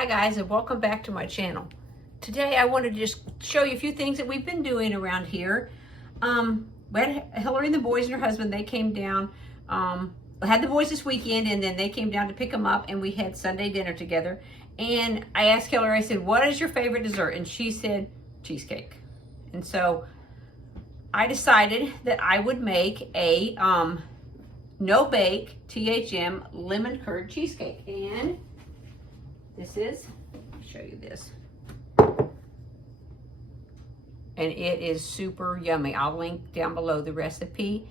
Hi guys, and welcome back to my channel. Today I wanted to just show you a few things that we've been doing around here. We had Hillary and the boys and her husband. They came down. We had the boys this weekend, and then they came down to pick them up, and we had Sunday dinner together. And I asked Hillary, I said, what is your favorite dessert? And she said cheesecake. And so I decided that I would make a no-bake THM lemon curd cheesecake. And this is, I'll show you this. And it is super yummy. I'll link down below the recipe.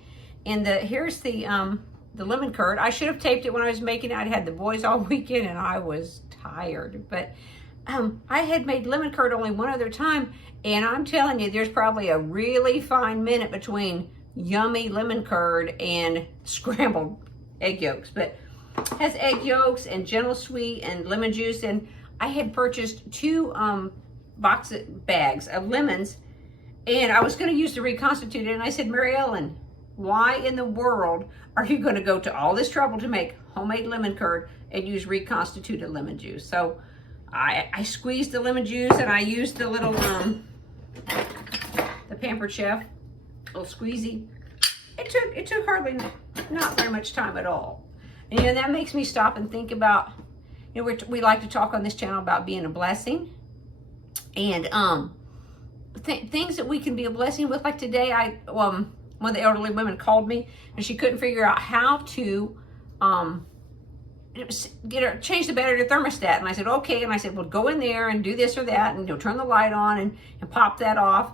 And here's the lemon curd. I should have taped it when I was making it. I had the boys all weekend and I was tired. But I had made lemon curd only one other time. And I'm telling you, there's probably a really fine minute between yummy lemon curd and scrambled egg yolks. But it has egg yolks and gentle sweet and lemon juice. And I had purchased two bags of lemons. And I was going to use the reconstituted. And I said, Mary Ellen, why in the world are you going to go to all this trouble to make homemade lemon curd and use reconstituted lemon juice? So I squeezed the lemon juice and I used the little, the Pampered Chef, little squeezy. It took hardly, not very much time at all. And that makes me stop and think about, we like to talk on this channel about being a blessing. And things that we can be a blessing with. Like today, one of the elderly women called me and she couldn't figure out how to change the battery to thermostat. And I said, okay. And I said, well, go in there and do this or that and turn the light on and pop that off.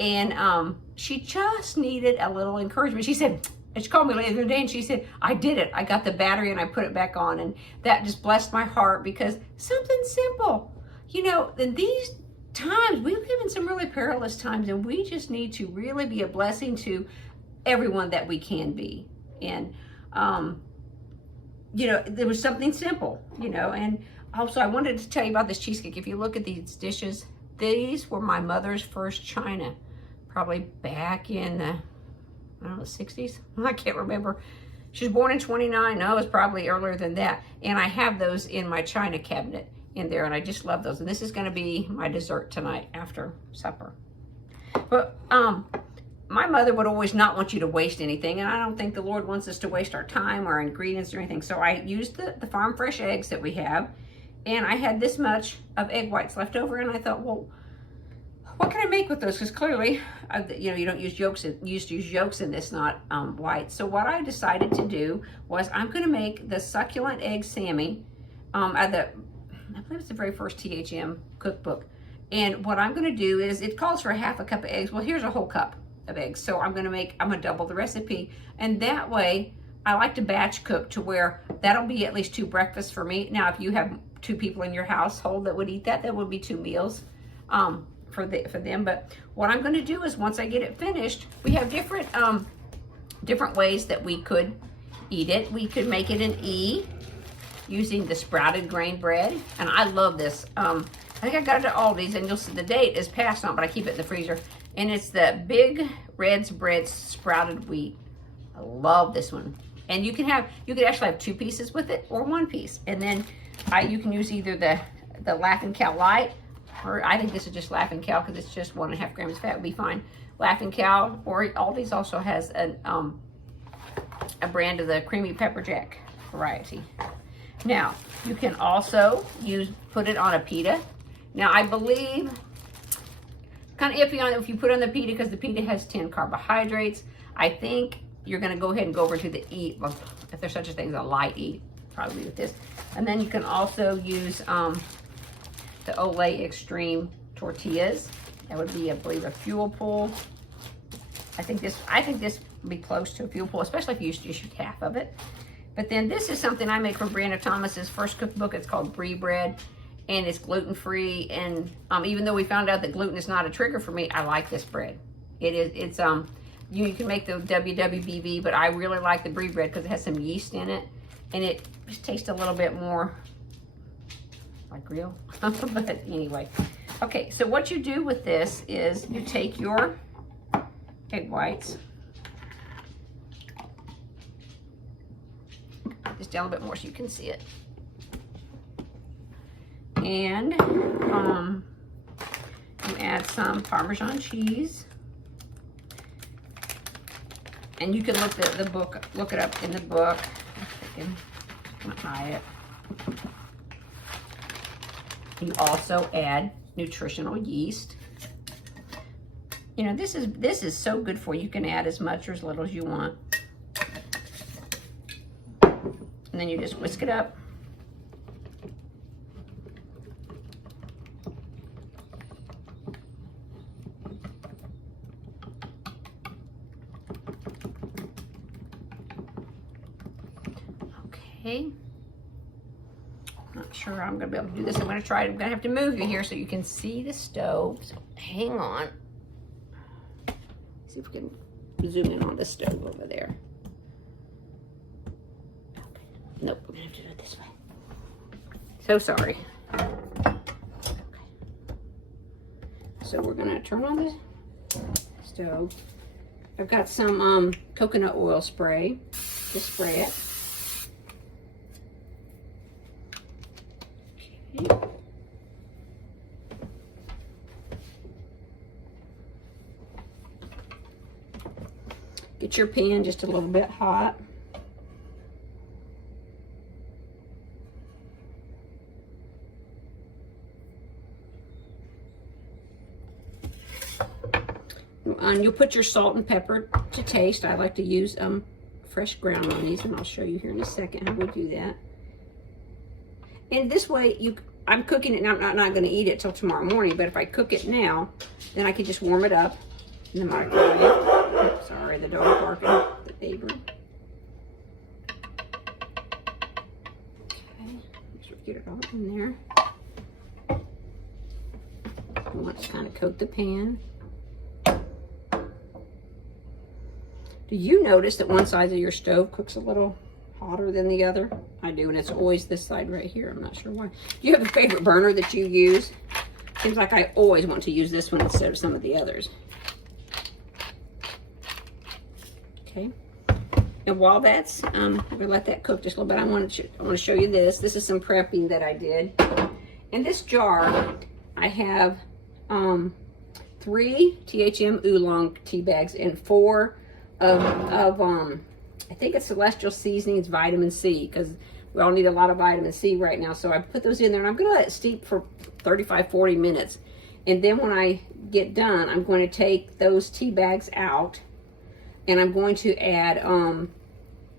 And she just needed a little encouragement. She said, and she called me later in the day and she said, I did it. I got the battery and I put it back on. And that just blessed my heart because something simple, in these times, we live in some really perilous times and we just need to really be a blessing to everyone that we can be. And, there was something simple, and also I wanted to tell you about this cheesecake. If you look at these dishes, these were my mother's first china, probably back in the, I don't know, 60s. I can't remember. She was born in 29. No, it was probably earlier than that. And I have those in my china cabinet in there, and I just love those. And this is going to be my dessert tonight after supper. But my mother would always not want you to waste anything, and I don't think the Lord wants us to waste our time or ingredients or anything. So I used the farm fresh eggs that we have, and I had this much of egg whites left over, and I thought, well, what can I make with those? Because clearly, you don't use yolks. You used to use yolks in this, not whites. So what I decided to do was I'm going to make the succulent egg Sammy. I believe it's the very first THM cookbook. And what I'm going to do is, it calls for half a cup of eggs. Well, here's a whole cup of eggs. So I'm going to double the recipe. And that way, I like to batch cook to where that'll be at least 2 breakfasts for me. Now, if you have 2 people in your household that would eat that would be 2 meals for them. But what I'm going to do is, once I get it finished, we have different ways that we could eat it. We could make it an E, using the sprouted grain bread. And I love this. I think I got it at Aldi's, and you'll see the date is passed on, but I keep it in the freezer. And it's the Big Red's Bread sprouted wheat. I love this one. And you could actually have 2 pieces with it or 1 piece. And then you can use either the Laughing Cow Light, or I think this is just Laughing Cow because it's just 1.5 grams fat would be fine. Laughing Cow, or Aldi's also has a brand of the Creamy Pepper Jack variety. Now, you can also put it on a pita. Now, I believe, kind of iffy on if you put it on the pita because the pita has 10 carbohydrates. I think you're going to go ahead and go over to the E, well, if there's such a thing as a light E, probably with this. And then you can also use the Olay Extreme tortillas. That would be, I believe, a fuel pool. I think this would be close to a fuel pool, especially if you use half of it. But then this is something I make from Brenda Thomas's first cookbook. It's called Brie Bread, and it's gluten-free. And even though we found out that gluten is not a trigger for me, I like this bread. You can make the WWBB, but I really like the Brie Bread because it has some yeast in it, and it just tastes a little bit more like real. But anyway, okay. So what you do with this is you take your egg whites. This down a little bit more so you can see it. And you add some Parmesan cheese. And you can look the book, look it up in the book. I'm gonna eye it. You also add nutritional yeast. You know, this is so good for you. You can add as much or as little as you want. And then you just whisk it up. Okay. Not sure I'm gonna be able to do this. I'm gonna try it. I'm gonna have to move you here so you can see the stove. So hang on. See if we can zoom in on the stove over there. Okay. Nope, we're gonna have to do it this way. So sorry. Okay. So we're gonna turn on the stove. I've got some coconut oil spray. Just spray it. Okay. Get your pan just a little bit hot. And you'll put your salt and pepper to taste. I like to use fresh ground onions, and I'll show you here in a second how we do that. And this way, I'm cooking it now. I'm not going to eat it till tomorrow morning, but if I cook it now, then I can just warm it up in the microwave. Sorry, the dog barking, the neighbor. Okay, make sure we get it all in there. I want to kind of coat the pan. Do you notice that one side of your stove cooks a little hotter than the other? I do, and it's always this side right here. I'm not sure why. Do you have a favorite burner that you use? Seems like I always want to use this one instead of some of the others. Okay. And while that's, I'm gonna let that cook just a little bit. I want to show you this. This is some prepping that I did. In this jar, I have 3 THM oolong tea bags and 4 of I think it's Celestial Seasonings Vitamin C, because we all need a lot of vitamin C right now. So I put those in there, and I'm going to let it steep for 35-40 minutes. And then when I get done, I'm going to take those tea bags out, and I'm going to add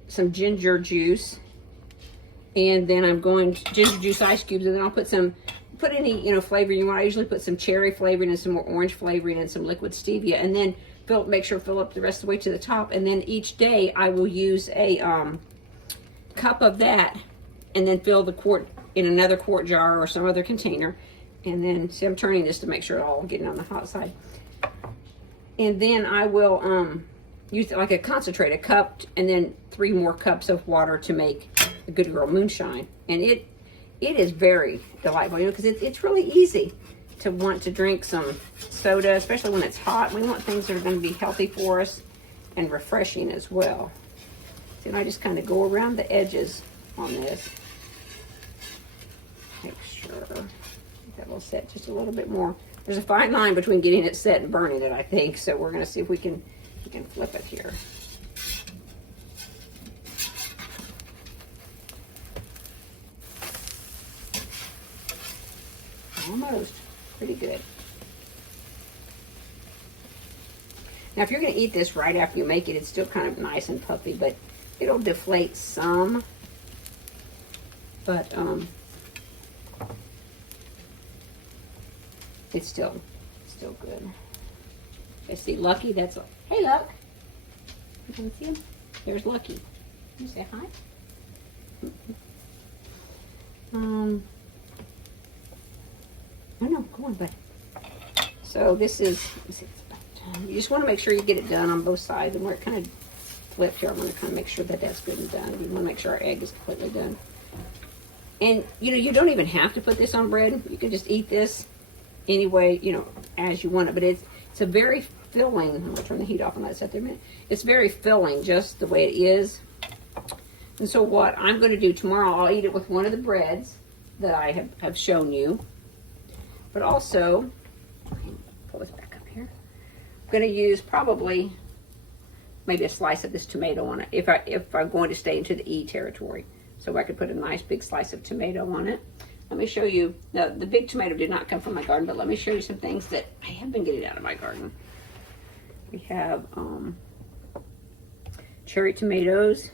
some ginger juice, and then I'm going to ginger juice ice cubes, and then I'll put any flavor you want. I usually put some cherry flavoring and some more orange flavoring and some liquid stevia, and then make sure to fill up the rest of the way to the top. And then each day I will use a cup of that, and then fill the quart in another quart jar or some other container. And then, see, I'm turning this to make sure it's all getting on the hot side. And then I will use it like a concentrated cup, and then 3 more cups of water to make a Good Girl moonshine. And it is very delightful, because it's really easy to want to drink some soda, especially when it's hot. We want things that are going to be healthy for us and refreshing as well. So I just kind of go around the edges on this. Make sure that will set just a little bit more. There's a fine line between getting it set and burning it, I think. So we're going to see if we can flip it here. Almost. Pretty good. Now, if you're going to eat this right after you make it, it's still kind of nice and puffy, but it'll deflate some. But it's still good. I see Lucky. That's hey, Luck. You can see him. There's Lucky. Can you say hi? No, go on, bud. So this is, you just want to make sure you get it done on both sides, and where it kind of flipped here, I'm going to kind of make sure that that's good and done. We want to make sure our egg is completely done. And, you don't even have to put this on bread. You can just eat this any way, as you want it. But it's a very filling. I'm going to turn the heat off and let it set there a minute. It's very filling, just the way it is. And so what I'm going to do tomorrow, I'll eat it with one of the breads that I have shown you. But also, pull this back up here. I'm going to use probably maybe a slice of this tomato on it if I'm going to stay into the E territory. So I could put a nice big slice of tomato on it. Let me show you. Now, the big tomato did not come from my garden, but let me show you some things that I have been getting out of my garden. We have cherry tomatoes,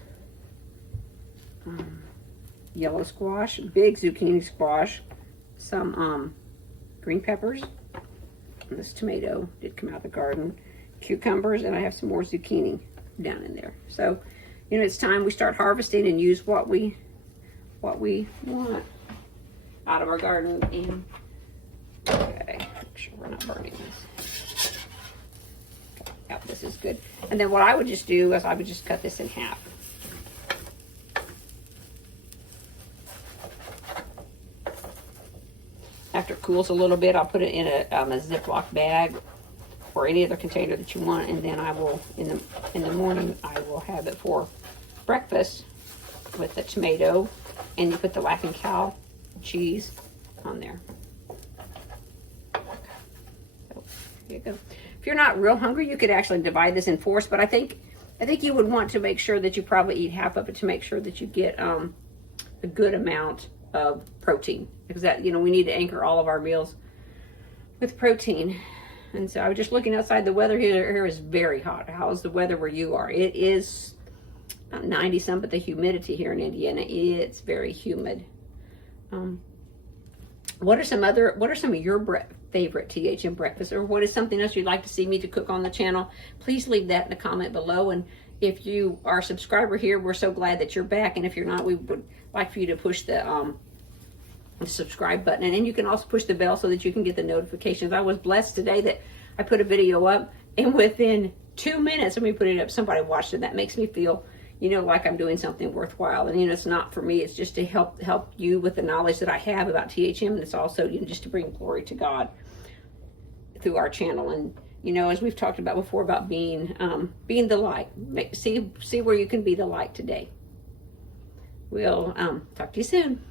yellow squash, big zucchini squash, some green peppers. And this tomato did come out of the garden. Cucumbers, and I have some more zucchini down in there. So, you know, it's time we start harvesting and use what we want out of our garden. And okay, make sure we're not burning this. Yep, this is good. And then what I would just do is I would just cut this in half. After it cools a little bit, I'll put it in a Ziploc bag or any other container that you want, and then I will, in the morning, I will have it for breakfast with the tomato, and you put the Laughing Cow cheese on there. So, here you go. If you're not real hungry, you could actually divide this in fours, but I think you would want to make sure that you probably eat half of it to make sure that you get a good amount of protein, because that, you know, we need to anchor all of our meals with protein. And so I was just looking outside. The weather here is very hot. How's the weather where you are? It is 90 some, but the humidity here in Indiana, it's very humid. What are some of your favorite THM breakfasts, or what is something else you'd like to see me to cook on the channel? Please leave that in the comment below. And if you are a subscriber here, we're so glad that you're back. And if you're not, we would like for you to push the subscribe button, and then you can also push the bell so that you can get the notifications. I was blessed today that I put a video up, and within 2 minutes of me putting it up, somebody watched it. That makes me feel, you know, like I'm doing something worthwhile. And, you know, it's not for me, it's just to help you with the knowledge that I have about THM, and it's also, you know, just to bring glory to God through our channel. And, you know, as we've talked about before, about being the light. See where you can be the light today. We'll talk to you soon.